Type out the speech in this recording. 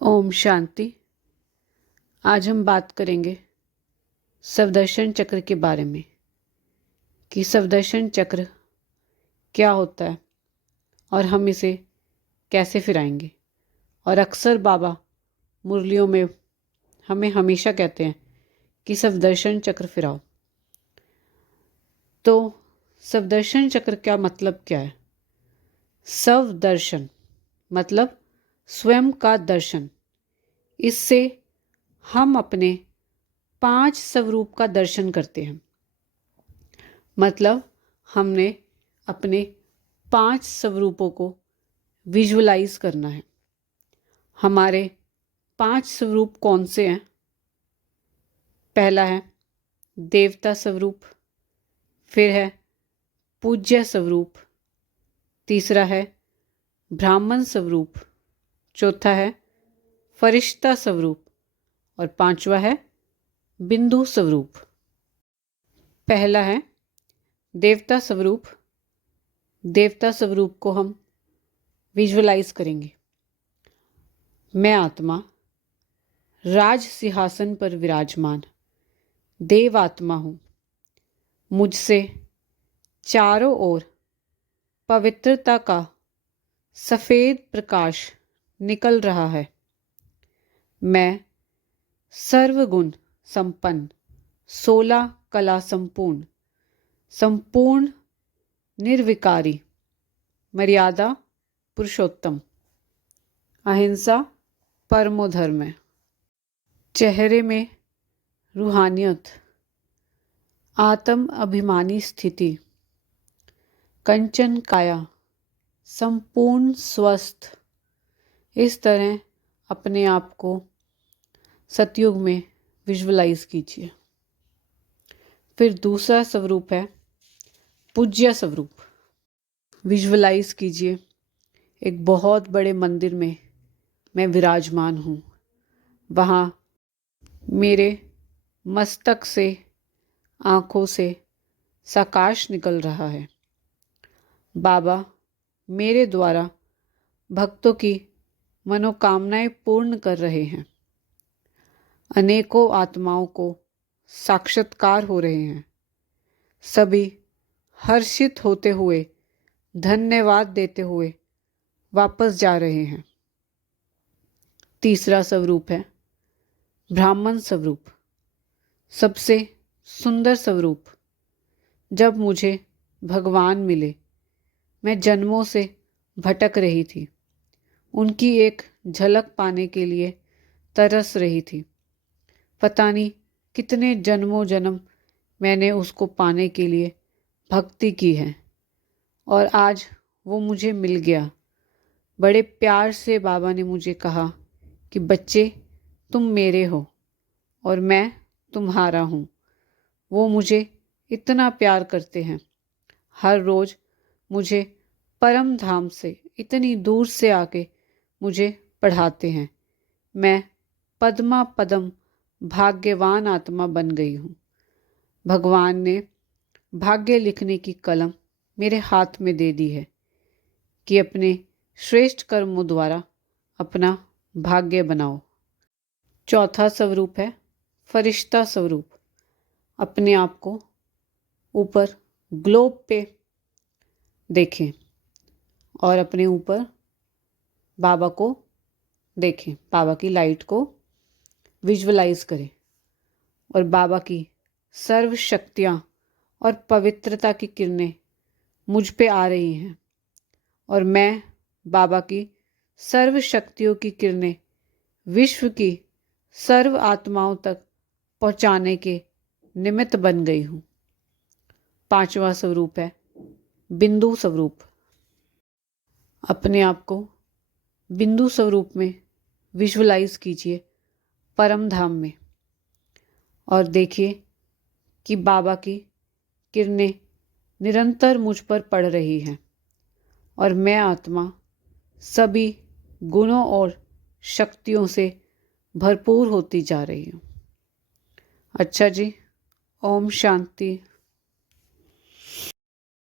ओम शांति। आज हम बात करेंगे स्वदर्शन चक्र के बारे में कि स्वदर्शन चक्र क्या होता है और हम इसे कैसे फिराएंगे। और अक्सर बाबा मुरलियों में हमें हमेशा कहते हैं कि स्वदर्शन चक्र फिराओ। तो स्वदर्शन चक्र का मतलब क्या है? स्वदर्शन मतलब स्वयं का दर्शन। इससे हम अपने 5 स्वरूप का दर्शन करते हैं। मतलब हमने अपने 5 स्वरूपों को विजुअलाइज करना है। हमारे 5 स्वरूप कौन से हैं? पहला है देवता स्वरूप, फिर है पूज्य स्वरूप, तीसरा है ब्राह्मण स्वरूप, चौथा है फरिश्ता स्वरूप और पांचवा है बिंदु स्वरूप। पहला है देवता स्वरूप। देवता स्वरूप को हम विजुअलाइज करेंगे। मैं आत्मा राज सिंहासन पर विराजमान देव आत्मा हूँ। मुझसे चारों ओर पवित्रता का सफ़ेद प्रकाश निकल रहा है। मैं सर्वगुण संपन्न 16 कला संपूर्ण संपूर्ण निर्विकारी मर्यादा पुरुषोत्तम अहिंसा परमो धर्म है। चेहरे में रूहानियत, आत्म अभिमानी स्थिति, कंचन काया, संपूर्ण स्वस्थ। इस तरह अपने आप को सतयुग में विजुअलाइज कीजिए। फिर दूसरा स्वरूप है पूज्य स्वरूप। विजुअलाइज कीजिए एक बहुत बड़े मंदिर में मैं विराजमान हूँ। वहाँ मेरे मस्तक से, आँखों से प्रकाश निकल रहा है। बाबा मेरे द्वारा भक्तों की मनोकामनाएं पूर्ण कर रहे हैं। अनेकों आत्माओं को साक्षात्कार हो रहे हैं। सभी हर्षित होते हुए, धन्यवाद देते हुए वापस जा रहे हैं। तीसरा स्वरूप है ब्राह्मण स्वरूप, सबसे सुंदर स्वरूप। जब मुझे भगवान मिले, मैं जन्मों से भटक रही थी। उनकी एक झलक पाने के लिए तरस रही थी। पता नहीं कितने जन्मों जन्म मैंने उसको पाने के लिए भक्ति की है और आज वो मुझे मिल गया। बड़े प्यार से बाबा ने मुझे कहा कि बच्चे तुम मेरे हो और मैं तुम्हारा हूँ। वो मुझे इतना प्यार करते हैं। हर रोज़ मुझे परम धाम से इतनी दूर से आके मुझे पढ़ाते हैं। मैं पद्मा पदम भाग्यवान आत्मा बन गई हूँ। भगवान ने भाग्य लिखने की कलम मेरे हाथ में दे दी है कि अपने श्रेष्ठ कर्मों द्वारा अपना भाग्य बनाओ। चौथा स्वरूप है फरिश्ता स्वरूप। अपने आप को ऊपर ग्लोब पे देखें और अपने ऊपर बाबा को देखें, बाबा की लाइट को विजुअलाइज करें और बाबा की सर्व शक्तियाँ और पवित्रता की किरणें मुझ पे आ रही हैं और मैं बाबा की सर्व शक्तियों की किरणें विश्व की सर्व आत्माओं तक पहुँचाने के निमित्त बन गई हूँ। पांचवा स्वरूप है बिंदु स्वरूप। अपने आप को बिंदु स्वरूप में विजुअलाइज कीजिए परम धाम में और देखिए कि बाबा की किरणें निरंतर मुझ पर पड़ रही हैं और मैं आत्मा सभी गुणों और शक्तियों से भरपूर होती जा रही हूँ। अच्छा जी, ओम शांति।